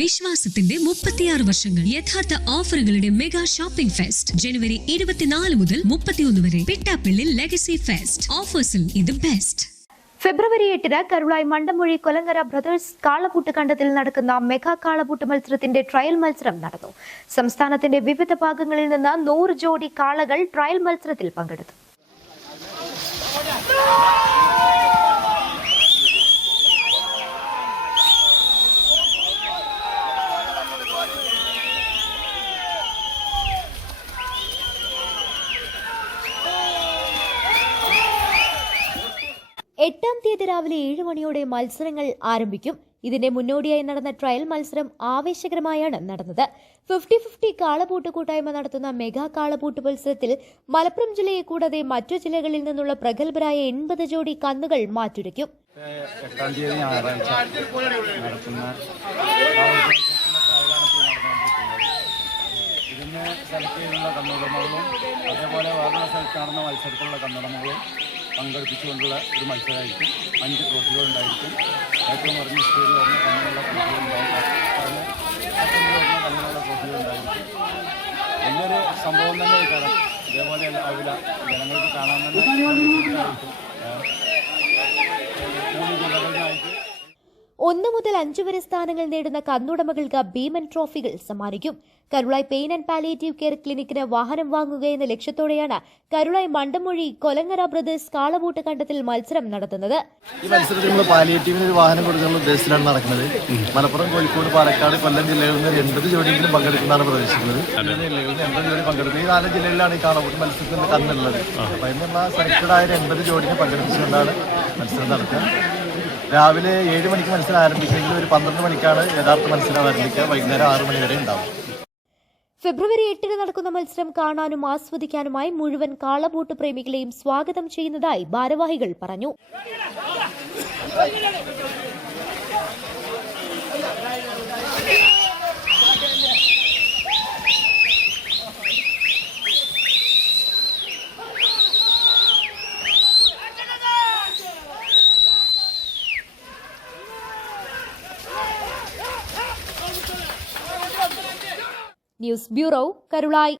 വിശ്വാസത്തിന്റെ 36 വർഷങ്ങൾ യഥാർത്ഥ ഓഫറുകളുടെ മെഗാ ഷോപ്പിംഗ് ഫെസ്റ്റ് ജനുവരി 24 മുതൽ 31 വരെ പിട്ടാപ്പിള്ളിൽ ലെഗസി ഫെസ്റ്റ് ഓഫേഴ്സിൽ ഇത് ബെസ്റ്റ്. ഫെബ്രുവരി 8 കരുളായി മണ്ടമുഴി കൊലങ്കര ബ്രദേഴ്സ് കാളപൂട്ട് കണ്ടത്തിൽ നടക്കുന്ന മെഗാ കാളപൂട്ട് മത്സരത്തിന്റെ ട്രയൽ മത്സരം നടന്നു. സംസ്ഥാനത്തിന്റെ വിവിധ ഭാഗങ്ങളിൽ നിന്ന് 100 ജോഡി കാളകൾ ട്രയൽ മത്സരത്തിൽ പങ്കെടുത്തു. എട്ടാം തീയതി രാവിലെ 7 മണിയോടെ മത്സരങ്ങൾ ആരംഭിക്കും. ഇതിന്റെ മുന്നോടിയായി നടന്ന ട്രയൽ മത്സരം ആവേശകരമായാണ് നടന്നത്. 50-50 കാളപൂട്ട് കൂട്ടായ്മ നടത്തുന്ന മെഗാ കാളപൂട്ട് മത്സരത്തിൽ മലപ്പുറം ജില്ലയെ കൂടാതെ മറ്റു ജില്ലകളിൽ നിന്നുള്ള പ്രഗത്ഭരായ 80 ജോഡി കന്നുകൾ മാറ്റുരയ്ക്കും. എട്ടാം തീയതി ഞായറാഴ്ച നടത്തുന്ന ഇതിന് സെലക്ട് ചെയ്യുന്ന കന്നുടമകളും അതേപോലെ വേറെ സ്ഥലത്ത് നടന്ന മത്സരത്തിലുള്ള കന്നുടമകളും പങ്കെടുപ്പിച്ചുകൊണ്ടുള്ള ഒരു മത്സരമായിരിക്കും. 5 ട്രോഫികൾ ഉണ്ടായിരിക്കും. ഏറ്റവും കുറഞ്ഞ സ്പീഡിൽ വരുന്ന കന്നുകളുള്ള ട്രോഫികൾ ഉണ്ടായിരിക്കും. ട്രോഫികൾ ഉണ്ടായിരിക്കും. വലിയൊരു സംഭവം തന്നെ കാരണം ഇതേപോലെ ആവില്ല ജനങ്ങൾക്ക് കാണാൻ തന്നെ 1 മുതൽ 5 വരെ സ്ഥാനങ്ങൾ നേടുന്ന കന്നുടമകൾക്ക് ഭീമൻ ട്രോഫികൾ സമ്മാനിക്കും. Karulai pain and palliative care ക്ലിനിക്കിന് വാഹനം വാങ്ങുക എന്ന ലക്ഷ്യത്തോടെയാണ് കരുളായി മണ്ടമുഴി കൊലങ്കര ബ്രദേഴ്സ് കാളപൂട്ട് കണ്ടത്തിൽ മത്സരം നടത്തുന്നത്. ഈ മത്സരത്തിൽ നമ്മൾ പാലിയേറ്റീവിന് ഒരു വാഹനം കൊടുക്കാനുള്ള ഉദ്ദേശത്തിലാണ് നടക്കുന്നത്. മലപ്പുറം, കോഴിക്കോട്, പാലക്കാട്, കൊല്ലം ജില്ലകളിൽ നിന്ന് 80 ജോഡിയെങ്കിലും പങ്കെടുക്കുന്നതാണ് പ്രതീക്ഷിക്കുന്നത്. 80 ജോഡി പങ്കെടുക്കുന്നത്. ഈ 4 ജില്ലകളിലാണ് ഈ കാളപൂട്ട് മത്സരത്തിന്റെ കന്നുള്ളത്. അപ്പോൾ അതിനുള്ള സെലക്റ്റഡ് ആയ 80 ജോഡിനെ പങ്കെടുപ്പിച്ചുകൊണ്ടാണ് മത്സരം നടത്തുക. രാവിലെ 7 മണിക്ക് മത്സരം ആരംഭിച്ചെങ്കിൽ ഒരു 12 മണിക്കാണ് യഥാർത്ഥ മത്സരം ആരംഭിക്കുക. വൈകുന്നേരം 6 മണി വരെ ഉണ്ടാവും. ഫെബ്രുവരി 8 നടക്കുന്ന മത്സരം കാണാനും ആസ്വദിക്കാനുമായി മുഴുവൻ കാളപൂട്ട് പ്രേമികളെയും സ്വാഗതം ചെയ്യുന്നതായി ഭാരവാഹികൾ പറഞ്ഞു. News bureau, Karulai.